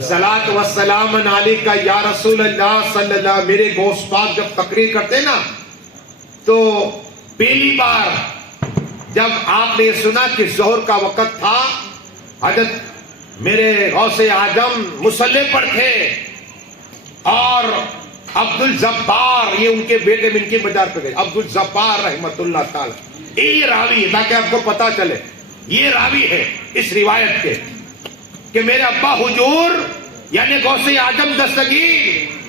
صلاۃ والسلام علیک یا رسول اللہ صلی اللہ. میرے گوشت پاک جب تقریر کرتے نا تو پہلی بار جب آپ نے سنا کہ ظہر کا وقت تھا، حضرت میرے غوث اعظم مصلی پر تھے اور عبد الجبار، یہ ان کے بیٹے من کی بازار پہ گئے، عبد الجبار رحمت اللہ تعالی، یہ راوی ہے تاکہ آپ کو پتا چلے، یہ راوی ہے اس روایت کے کہ میرے ابا حضور یعنی غوث اعظم دستگیر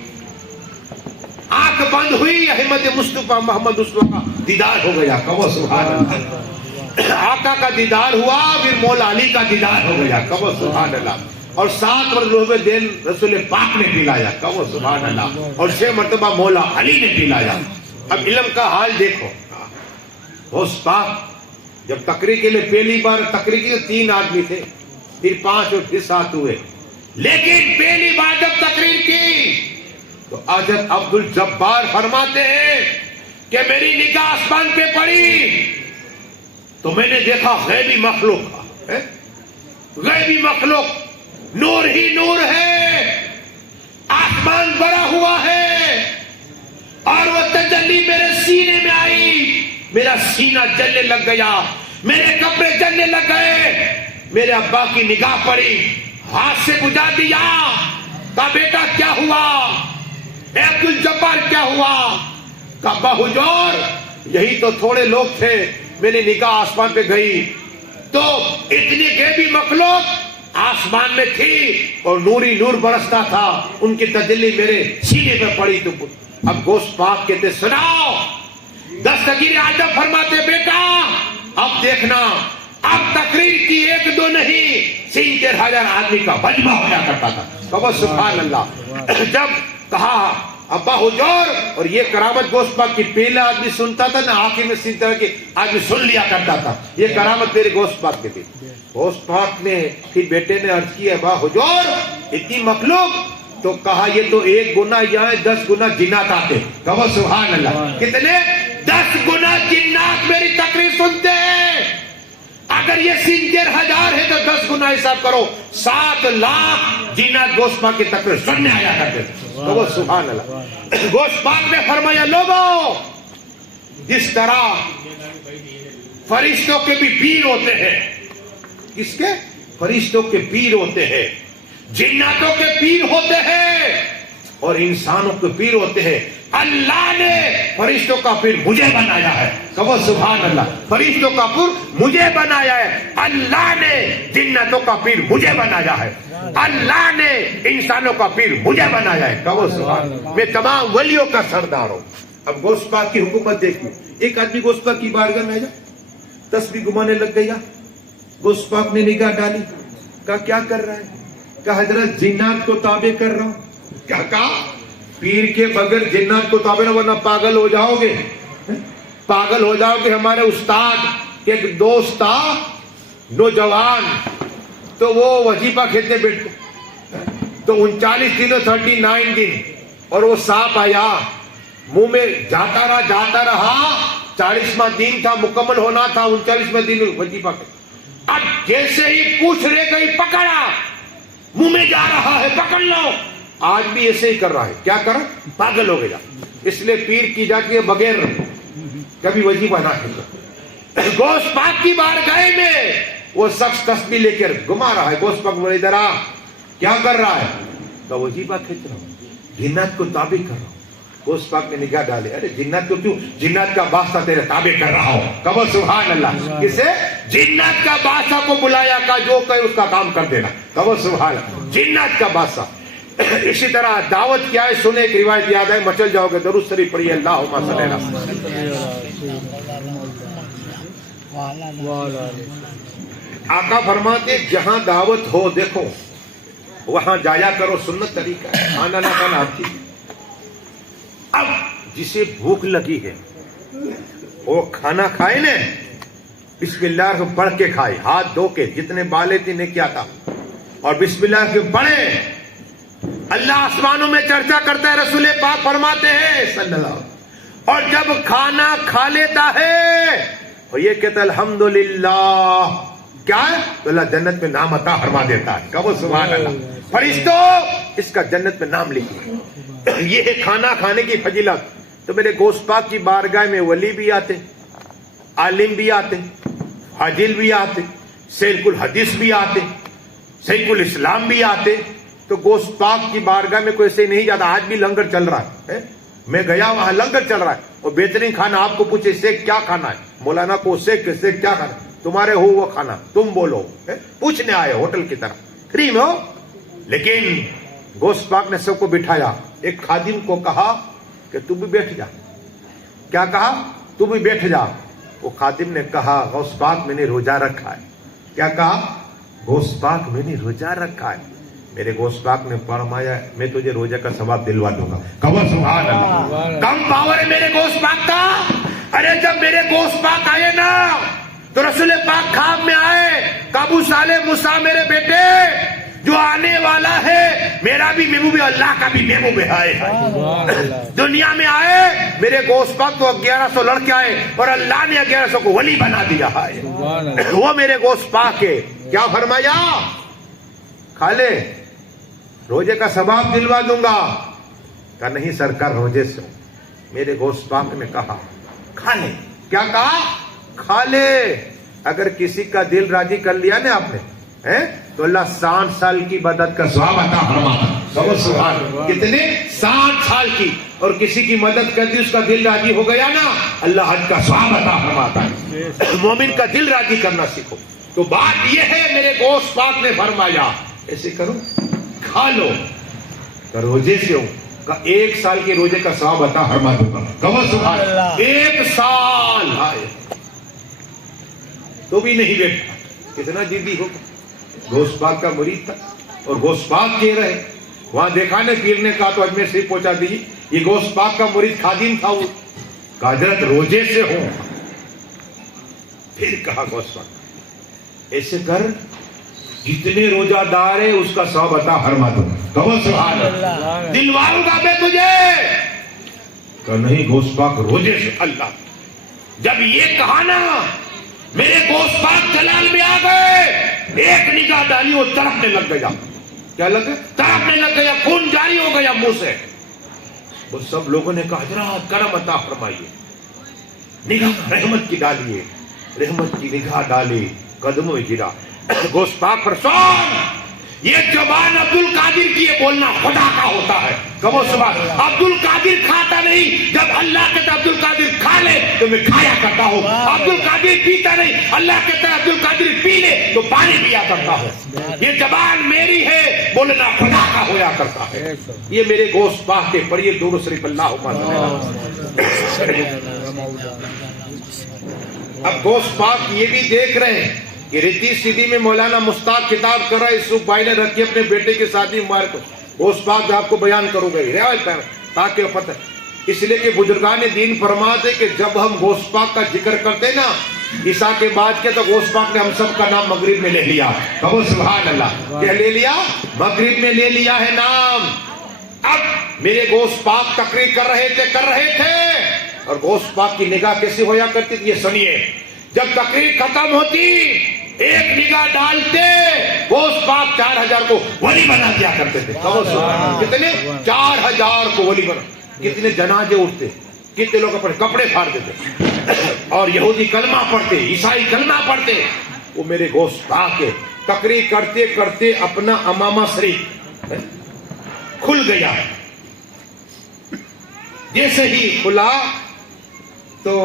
آنکھ بند ہوئی، احمد مصطفیٰ محمد مصطفیٰ کا دیدار ہو گیا. کہو سبحان اللہ. آقا کا دیدار ہوا، پھر مولا علی کا دیدار ہو گیا. کہو سبحان اللہ. اور 7 مرتبہ دن رسول پاک نے پلایا. کہو سبحان اللہ. اور 6 مرتبہ مولا علی نے پلایا. اب علم کا حال دیکھو. غوث پاک جب تقریر کے لیے پہلی بار تقریر کی 3 آدمی تھے، پھر 5 اور پھر 7 ہوئے، لیکن پہلی بار جب تقریر کی تو حضرت عبد الجبار فرماتے ہیں کہ میری نگاہ آسمان پہ پڑی تو میں نے دیکھا غیبی مخلوق، غیبی مخلوق، نور ہی نور ہے، آسمان بھرا ہوا ہے، اور وہ تجلی میرے سینے میں آئی، میرا سینہ جلنے لگ گیا، میرے کپڑے جلنے لگ گئے. میرے ابا کی نگاہ پڑی، ہاتھ سے بجھا دیا. کہا بیٹا کیا ہوا؟ اے عبد الجبار کیا ہوا؟ کہا ابا حضور یہی تو تھوڑے لوگ تھے، میری نگاہ آسمان پہ گئی تو اتنی غیبی مخلوق آسمان میں تھی اور نوری نور برستا تھا، ان کی تجلی میرے سینے پہ پڑی. تو اب غوث پاک کہتے سناؤ. دستگیر اعظم فرماتے بیٹا اب دیکھنا، اب تقریر کی 1-2 نہیں، 3,000 آدمی کا مجمع ہوا کرتا تھا. کہو سبحان اللہ. جب کہا ابا حضور، اور یہ کرامت غوث پاک کی پہلا آدمی سنتا تھا نا، آخر میں اسی طرح کی آدمی سن لیا کرتا تھا. یہ کرامت میرے غوث پاک کی تھی. غوث پاک نے پھر بیٹے نے عرض کیا ابا حضور اتنی مخلوق، تو کہا یہ تو 1 گنا یہاں 10 گنا جنات آتے. کہو سبحان اللہ. کتنے؟ 10 گنا جنات میری تقریر سنتے ہیں. اگر یہ 3,000 ہے تو 10 گنا حساب کرو، 7 لاکھ جنات غوث پاک کی تقریر سننے آیا کرتے تھے. کہو سبحان اللہ. غوث پاک نے فرمایا لوگوں جس طرح فرشتوں کے بھی پیر ہوتے ہیں، کس کے؟ فرشتوں کے پیر ہوتے ہیں، جناتوں کے پیر ہوتے ہیں اور انسانوں کے پیر ہوتے ہیں، اللہ نے فرشتوں کا پیر مجھے بنایا ہے. کہو سبحان اللہ. فرشتوں کا پیر مجھے بنایا ہے، اللہ نے جناتوں کا پیر مجھے بنایا ہے، اللہ نے انسانوں کا پیر مجھے بنایا ہے. کہو سبحان اللہ. میں تمام ولیوں کا سردار ہوں. اب غوث پاک کی حکومت دیکھیں. ایک آدمی غوث پاک کی بارگاہ میں آیا، تسبیح گھمانے لگ گیا. غوث پاک نے نگاہ ڈالی، کہا کیا کر رہا ہے؟ کہا حضرت جنات کو تابع کر رہا ہوں. کیا کہا؟ پیر کے بغیر جنات کو تابع نہ، ورنہ پاگل ہو جاؤ گے، پاگل ہو جاؤ گے. ہمارے استاد ایک دوست تھا نوجوان، تو وہ وظیفہ کھیلتے بیٹھتے تو 39 دن 39 دن، اور وہ سانپ آیا منہ میں، جاتا رہا 40واں دن تھا، مکمل ہونا تھا، 39واں دن وظیفہ کھیلتے. اب جیسے ہی پوچھ رہے گئی پکڑا، منہ میں جا رہا ہے، پکڑ لو. آج بھی ایسے ہی کر رہا ہے. کیا کر؟ پاگل ہو گیا. اس لیے پیر کی جاتی ہے بغیر کبھی وظیفہ نہ کھیلو. غوث پاک کی بارگاہ میں وہ شخص تسبیح لے کر گھما رہا ہے. غوث پاک بولے ادھر آ، کیا کر رہا ہے؟ تو وظیفہ کھینچ رہا ہوں، جنات کو تابع کر رہا ہوں. غوث پاک نے نگاہ ڈالے، ارے جنات کو کیوں؟ جنات کا بادشاہ تیرے تابع کر رہا ہوں. کہو سبحان اللہ. کسے؟ جنات کا بادشاہ کو بلایا، کا جو کہے اس کا کام کر دینا. کہو سبحان اللہ. جنات کا بادشاہ. اسی طرح دعوت کیا ہے سنے، ایک روایت یاد ہے، مچل جاؤ گے. درود شریف پڑھیے، اللہم صلی اللہ علیہ وسلم. آقا فرماتے جہاں دعوت ہو دیکھو وہاں جایا کرو، سنت طریقہ ہے. کھانا نہ کھانا آپ کی. اب جسے بھوک لگی ہے وہ کھانا کھائے نا، بسم اللہ کو پڑھ کے کھائے، ہاتھ دھو کے، جتنے بالے تھے نے کیا تھا، اور بسم اللہ کے پڑھے. اللہ آسمانوں میں چرچا کرتا ہے، رسول پاک فرماتے ہیں صلی اللہ علیہ وسلم، اور جب کھانا کھا لیتا ہے اور یہ کہتا ہے الحمدللہ کیا ہے؟ تو اللہ جنت میں نام عطا فرما دیتا ہے. کہو سبحان اللہ. فرشتوں اس کا جنت میں نام لکھو. یہ ہے کھانا کھانے کی فضیلت. تو میرے گوشت پاک کی بارگاہ میں ولی بھی آتے, عالم بھی آتے, حاجل بھی آتے, شیخ الحدیث بھی آتے, شیخ الاسلام بھی آتے. تو گوشت پاک کی بارگاہ میں کوئی ایسے نہیں جاتا. آج بھی لنگر چل رہا ہے, میں گیا وہاں لنگر چل رہا ہے, اور بہترین کھانا. آپ کو پوچھے شیخ کیا کھانا ہے, مولانا کو شیخ کیا کھانا, تمہارے ہو وہ کھانا, تم بولو. پوچھنے آئے ہوٹل کی طرح, فری میں ہو. لیکن گوشت پاک نے سب کو بٹھایا. ایک خادم کو کہا کہ تو بھی بیٹھ جا. کیا کہا؟ تو بھی بیٹھ جا. وہ خادم نے کہا غوث پاک میں نے روزہ رکھا ہے. کیا کہا؟ گوشت پاک میں نے روزہ رکھا ہے. میرے گوشت پاک نے فرمایا میں تجھے روزے کا ثواب دلوا دوں گا. کہو سبحان اللہ. کم پاور ہے میرے گوشت پاک کا. ارے جب میرے گوشت پاک آئے نا تو رسول پاک خواب میں آئے. کابو صالح موسیٰ میرے بیٹے جو آنے والا ہے میرا بھی محبوب ہے, اللہ کا بھی محبوب ہے. دنیا میں آئے میرے گوشت پاک تو 1100 لڑکے آئے اور اللہ نے 1100 کو ولی بنا دیا ہے. وہ میرے گوشت پاک ہے. کیا فرمایا؟ کھا لے, روزے کا ثواب دلوا دوں گا. کہا نہیں سرکار روزے سے. میرے گوشت پاک نے کہا کھا لے. کیا کہا؟ کھا لے. اگر کسی کا دل راضی کر لیا نا آپ نے تو اللہ 60 سال کی مدد کا ثواب عطا فرماتا. کتنے؟ 60 سال کی. اور کسی کی مدد کر دی اس کا دل راضی ہو گیا نا اللہ حج کا ثواب عطا فرماتا ہے. مومن کا دل راضی کرنا سیکھو. تو بات یہ ہے میرے گوشت پاک نے فرمایا ایسے کرو, کھا لو. روزے سے ہوں کا 1 سال کے روزے کا ثواب عطا فرما دوں گا. کہو سبحان اللہ. 1 سال تو بھی نہیں بیٹھا. کتنا جدی ہو. گوشت پاک کا مرید تھا اور گوشت پاک کہہ رہے. وہاں دیکھا نے پیر نے کہا تو اجمیر شریف پہنچا دیجیے. یہ گوشت پاک کا مرید خادم تھا. وہ کہا حضرت روزے سے ہوں. پھر کہا گوشت پاک ایسے کر جتنے روزہ دار ہے اس کا ثواب عطا فرما دوں. کہو سبحان اللہ. دلواؤں گا میں تجھے. کہ نہیں گوشت پاک روزے سے. اللہ جب یہ کہا نا میرے گوشت پاک جلال میں آ گئے. ایک نگاہ ڈالی وہ تڑپنے لگ گیا. کیا لگ گیا؟ تڑپنے لگ گیا. خون جاری ہو گیا منہ سے. وہ سب لوگوں نے کہا حضرات کرم عطا فرمائیے. نگاہ رحمت کی ڈالیے. رحمت کی نگاہ ڈالی, قدموں میں گرا. گوشت پاک پر سون یہ زبان عبد القادر کی یہ بولنا خدا کا ہوتا ہے. کہو سبحان. عبد القادر کھاتا نہیں. جب اللہ کہتا عبد القادر کھا لے تو میں کھایا کرتا ہوں. عبد القادر پیتا نہیں. اللہ کہتا ہے عبد القادر پی لے تو پانی پیا کرتا ہوں. یہ زبان میری ہے, بولنا خدا کا ہویا کرتا ہے. یہ میرے گوشت پاک کے پڑھیے درود شریف. اللہ اب گوشت پاک یہ بھی دیکھ رہے ہیں کہ ریتی سیدھی میں مولانا مشتاق کتاب کر رہا ہے. یوسف بھائی نے رکھی اپنے بیٹے کے شادی مبارک کو. گوشت پاک آپ کو بیان کروں گا تاکہ پتہ. اس لیے کہ بزرگان دین فرماتے کہ جب ہم گوشت پاک کا ذکر کرتے نا عشاء کے بعد کے تو گوشت پاک نے ہم سب کا نام مغرب میں لے لیا. کہو سبحان اللہ. کیا لے لیا؟ مغرب میں لے لیا ہے نام. اب میرے گوشت پاک تقریر کر رہے تھے اور گوشت پاک کی نگاہ کیسے ہویا کرتی تھی یہ سنیے. جب تقریر ختم ہوتی ایک نگاہ ڈالتے گوشت پاک 4000 کو ولی بنا دیا کرتے تھے. کتنے؟ 4000 کو ولی بنا. کتنے جنازے اٹھتے, کتنے لوگ اپنے کپڑے پھاڑ دیتے اور یہودی کلمہ پڑھتے, عیسائی کلمہ پڑھتے. وہ میرے گوشت پاک کے تقریر کرتے کرتے اپنا امامہ شریف کھل گیا. جیسے ہی کھلا تو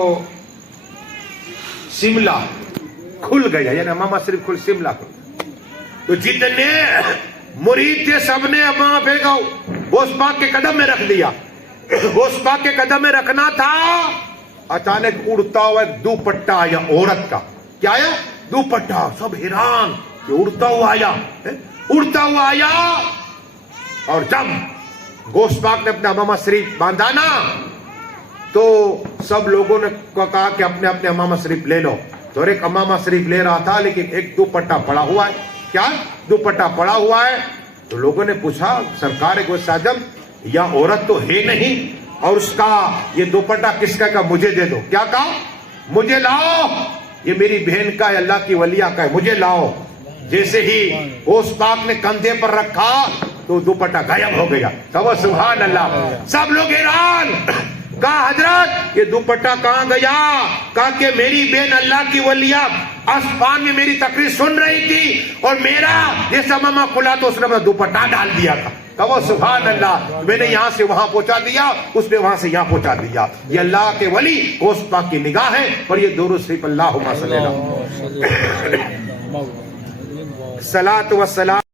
شملہ کھل گیا, یعنی امامہ شریف کھل شملہ کھل. تو جتنے مرید تھے سب نے امامہ پھینکا گوشت پاک کے قدم میں رکھ دیا. گوشت پاک کے قدم میں رکھنا تھا. اچانک اڑتا ہوا ایک دوپٹہ آیا عورت کا. کیا آیا؟ دوپٹہ. سب حیران کہ اڑتا ہوا آیا. اور جب گوشت پاک نے اپنا امامہ شریف باندھا نا تو سب لوگوں نے کہا کہ اپنے اپنے امامہ شریف لے لو. تو ایک امامہ شریف لے رہا تھا لیکن ایک دوپٹہ پڑا ہوا ہے. کیا دوپٹہ پڑا ہوا ہے؟ تو لوگوں نے پوچھا سرکار غوث اعظم یا عورت تو ہے نہیں اور اس کا یہ دوپٹہ کس کا مجھے دے دو. کیا کہا؟ مجھے لاؤ. یہ میری بہن کا ہے، اللہ کی ولیہ کا ہے، مجھے لاؤ۔ جیسے ہی غوث پاک نے کندھے پر رکھا تو دوپٹہ غائب ہو گیا۔ کہو سبحان اللہ۔ سب لوگ حیران، کہا حضرت یہ دوپٹہ کہاں گیا؟ کہا کہ میری بہن اللہ کی ولیہ آسمان میں میری تقریر سن رہی تھی اور میرا یہ سمامہ کھلا تو اس نے اپنا دوپٹہ ڈال دیا تھا۔ کہو سبحان اللہ۔ میں نے یہاں سے وہاں پہنچا دیا، اس نے وہاں سے یہاں پہنچا دیا۔ یہ اللہ کے ولی غوث پاک کی نگاہ ہے، اور یہ درود شریف اللہم صلی اللہ علیہ وسلم۔ صلاۃ و سلام